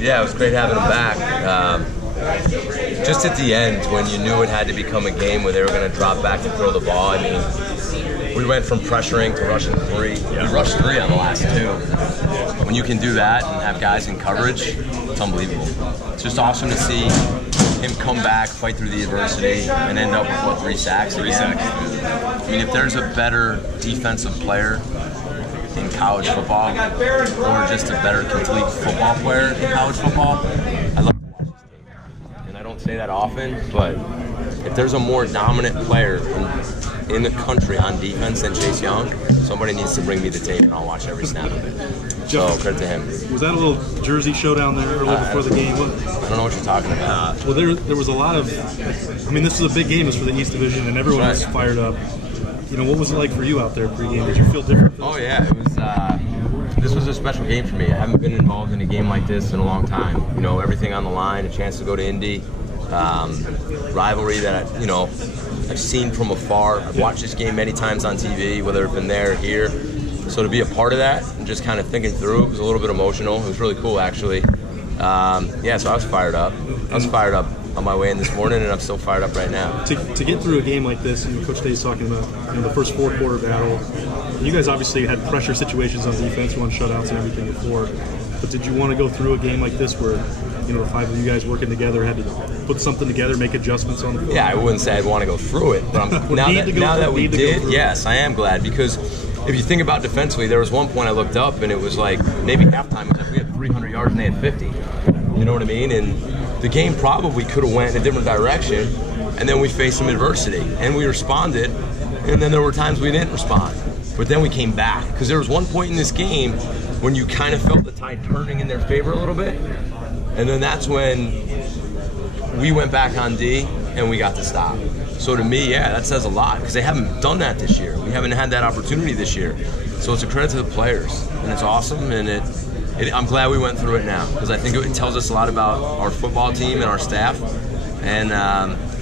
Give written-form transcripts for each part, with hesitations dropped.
Yeah, it was great having him back. Just at the end, when you knew it had to become a game where they were going to drop back and throw the ball, I mean, we went from pressuring to rushing 3. We rushed 3 on the last 2. When you can do that and have guys in coverage, it's unbelievable. It's just awesome to see him come back, fight through the adversity, and end up with, what, 3 sacks? 3 sacks. I mean, if there's a better defensive player in college football, or just a better complete football player in college football, I love to watch this team. And I don't say that often, but if there's a more dominant player in the country on defense than Chase Young, somebody needs to bring me the tape and I'll watch every snap of it. So credit to him. Was that a little Jersey showdown there early before the game? I don't know what you're talking about. Well, there was a lot of, I mean, this was a big game. It was for the East Division, and everyone was fired up. You know, what was it like for you out there pregame? Did you feel different? Oh yeah, it was. This was a special game for me. I haven't been involved in a game like this in a long time. You know, everything on the line, a chance to go to Indy, rivalry that I've seen from afar. I've watched this game many times on TV, whether it's been there or here. So to be a part of that and just kind of thinking through it was a little bit emotional. It was really cool, actually. Yeah, so I was fired up. I was fired up on my way in this morning, and I'm still fired up right now. To get through a game like this, and Coach Day's talking about the first 4-quarter battle, you guys obviously had pressure situations on defense, won shutouts and everything before, but did you want to go through a game like this where the 5 of you guys working together had to put something together, make adjustments on the field? Yeah, I wouldn't say I'd want to go through it, but now that we did, yes, I am glad, because if you think about defensively, there was one point I looked up and it was like maybe halftime it was like we had 300 yards and they had 50. You know what I mean? And the game probably could have went in a different direction, and then we faced some adversity and we responded, and then there were times we didn't respond, but then we came back, because there was one point in this game when you kind of felt the tide turning in their favor a little bit, and then that's when we went back on D and we got to stop. So to me, yeah, that says a lot, because they haven't done that this year. We haven't had that opportunity this year. So it's a credit to the players, and it's awesome, and I'm glad we went through it now, because I think it tells us a lot about our football team and our staff, and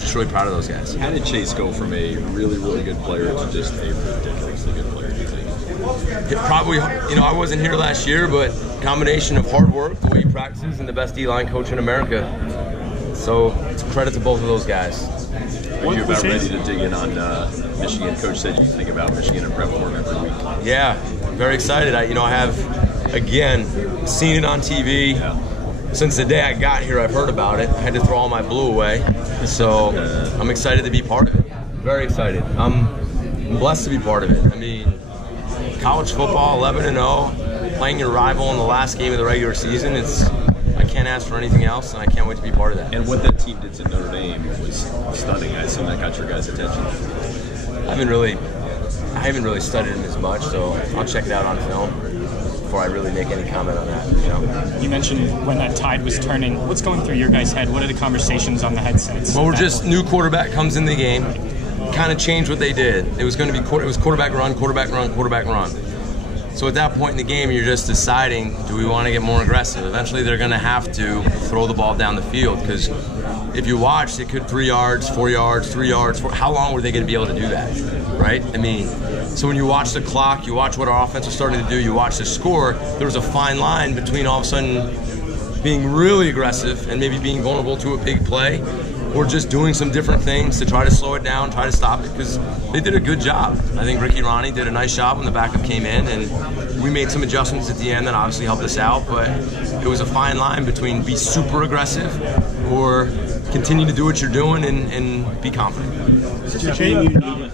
just really proud of those guys. How did Chase go from a really, really good player to just a ridiculously good player, do you think? Probably, I wasn't here last year, but combination of hard work, the way he practices, and the best D-line coach in America. So it's a credit to both of those guys. Are you about ready to dig in on Michigan? Coach said you think about Michigan and prep for him every week. Yeah, very excited. I have, again, seen it on TV. Yeah. Since the day I got here, I've heard about it. I had to throw all my blue away. So I'm excited to be part of it. Very excited. I'm blessed to be part of it. I mean, college football, 11-0, playing your rival in the last game of the regular season, I can't ask for anything else, and I can't wait to be part of that. And what that team did to Notre Dame was stunning. I assume that got your guys' attention. I haven't really studied him as much, so I'll check it out on film before I really make any comment on that. You mentioned when that tide was turning. What's going through your guys' head? What are the conversations on the headsets? Well, we're just new quarterback comes in the game, kind of changed what they did. It was going to be quarterback run, quarterback run, quarterback run. So at that point in the game, you're just deciding, do we want to get more aggressive? Eventually, they're going to have to throw the ball down the field, because if you watch, they could 3 yards, 4 yards, 3 yards. How long were they going to be able to do that, right? I mean, so when you watch the clock, you watch what our offense was starting to do, you watch the score, there was a fine line between all of a sudden being really aggressive and maybe being vulnerable to a big play, or just doing some different things to try to slow it down, try to stop it, because they did a good job. I think Ricky Ronnie did a nice job when the backup came in, and we made some adjustments at the end that obviously helped us out, but it was a fine line between be super aggressive or continue to do what you're doing and be confident. Is it a shame you